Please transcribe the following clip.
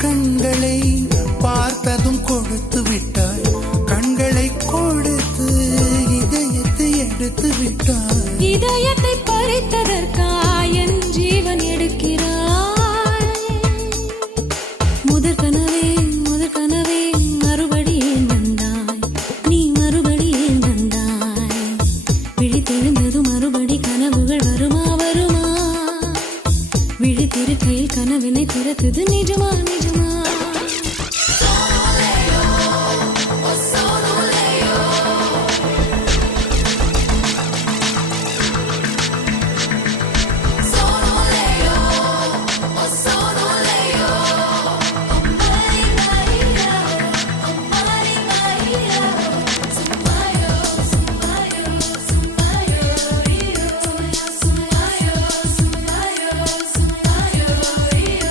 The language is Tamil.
கண்களை பார்த்ததும் கொடுத்து விட்டாய், கண்களை கொடுத்து இதயத்தை எடுத்து விட்டாய். இதயத்தை பறித்ததற்காய் என் ஜீவன் எடுக்கிறாய். முதற் கனவே மறுபடியும் வந்தாய், நீ மறுபடியும் வந்தாய். விழித்தெழுந்தது மறுபடி கனவுகள் வருமா வருமா, விழித்திருக்கையில் கனவினை திறத்தது நிஜமா நிஜமா.